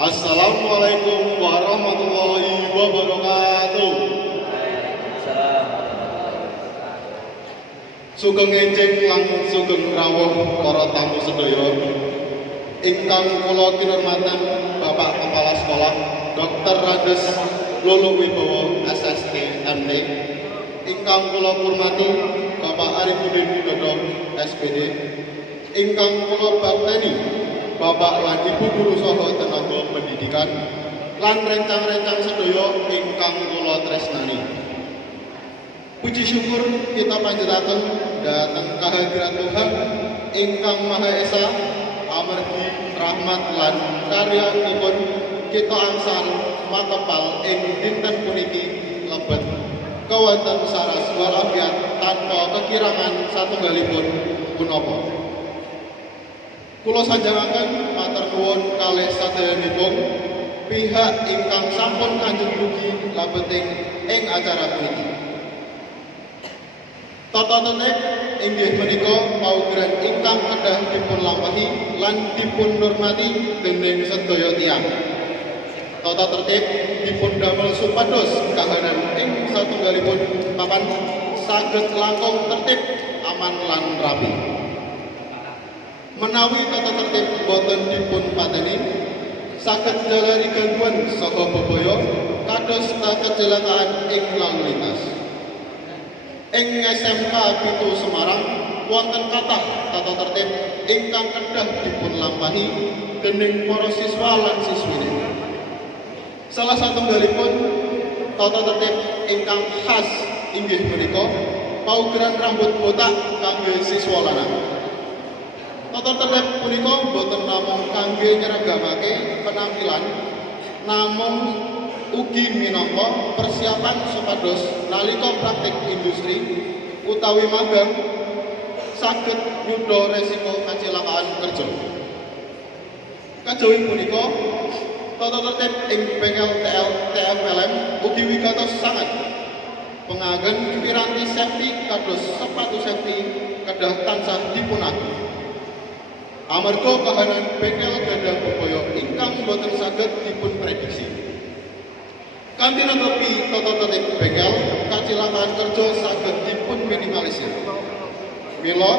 Assalamualaikum warahmatullahi wabarakatuh. Sugeng enjing lan sugeng rawuh para tamu sedaya ingkang kula kinurmatan Bapak Kepala Sekolah Dr. Randes Lolo Wibowo SST MD, ingkang kula hormati Bapak Arifudin Dodong SPD, ingkang kula bakteni Bapak lan Ibu Guru saha tenaga pendidikan lan rencang-rencang sedaya ingkang kula tresnani. Puji syukur kita panjenengan dhateng kehadiran Tuhan ingkang Maha Esa amargi rahmat lan karyanipun kita angsal makepal ing dinten puniki lebet kawonten saras walafiat tanpa kekirangan satunggalipun punapa. Kula sanjangaken matur nuwun kalih sadeyanipun pihak ingkang sampun kanjeng mugi labeting ing acara puniki. Tata tertib inggih menika paugeran ingkang kedah dipun lampahi lan dipun hormati dening sedaya tiyang. Tata tertib dipun damel supados kahanan ing satunggalipun papan saged langkung tertib, aman lan rapi. Menawi tata tertib boten dipun pateni saged jalari gangguan saha bebaya kados kecelakaan ing lalu lintas. Ing SMK Pitu Semarang wonten kathah tata tertib ingkang kedah dipun lampahi dening para siswa lan siswine. Salah satunggalipun tata tertib ingkang khas inggih menika paugeran rambut botak kangge siswa lanang. Tata tertib punika boten namung kangge nyeragamake penampilan, namung ugi minangka persiapan supados nalika praktik industri utawi magang saged nyuda resiko kecelakaan kerja. Kajawi punika tata tertib ing bengkel TFLM ugi wigatos sanget pengagem piranti safety kados sepatu safety kedah tansah dipunagem. Amarga kahanan bengkel gadah bebaya ingkang boten saged dipun prediksi. Kanthi netepi tata tertib bengkel, kecelakaan kerja saged dipun minimalisir. Mila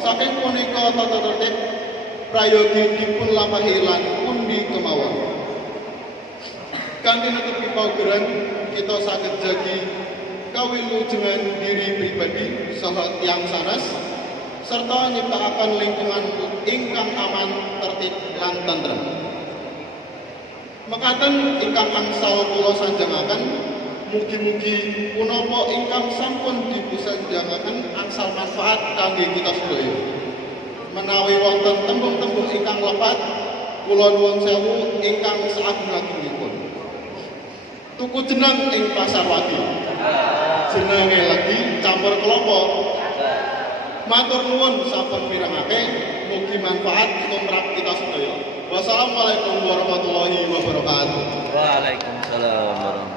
saking punika tata tertib prayogi dipun lampahi lan pundi kemawon. Kanthi netepi paugeran kita saged jagi kawilujengan diri pribadi saha tiyang sanes serta nyiptakaken lingkungan ingkang aman, tertib lan tentrem. Mekaten ingkang angsal kula sanjangaken, mugi-mugi punapa ingkang sampun dipusanjangaken angsal manfaat kangge kita sedaya. Menawi wonten tembung-tembung ingkang lepat, kula nuwun sewu ingkang saageng-agengipun. Tuku jeneng ing pasar wagi. Jenenge legi campur kelompok. Matur nuwun sampun mirengake, mugi manfaat tumrap kita sedaya. Wassalamualaikum warahmatullahi wabarakatuh. Waalaikumsalam warahmatullahi wabarakatuh.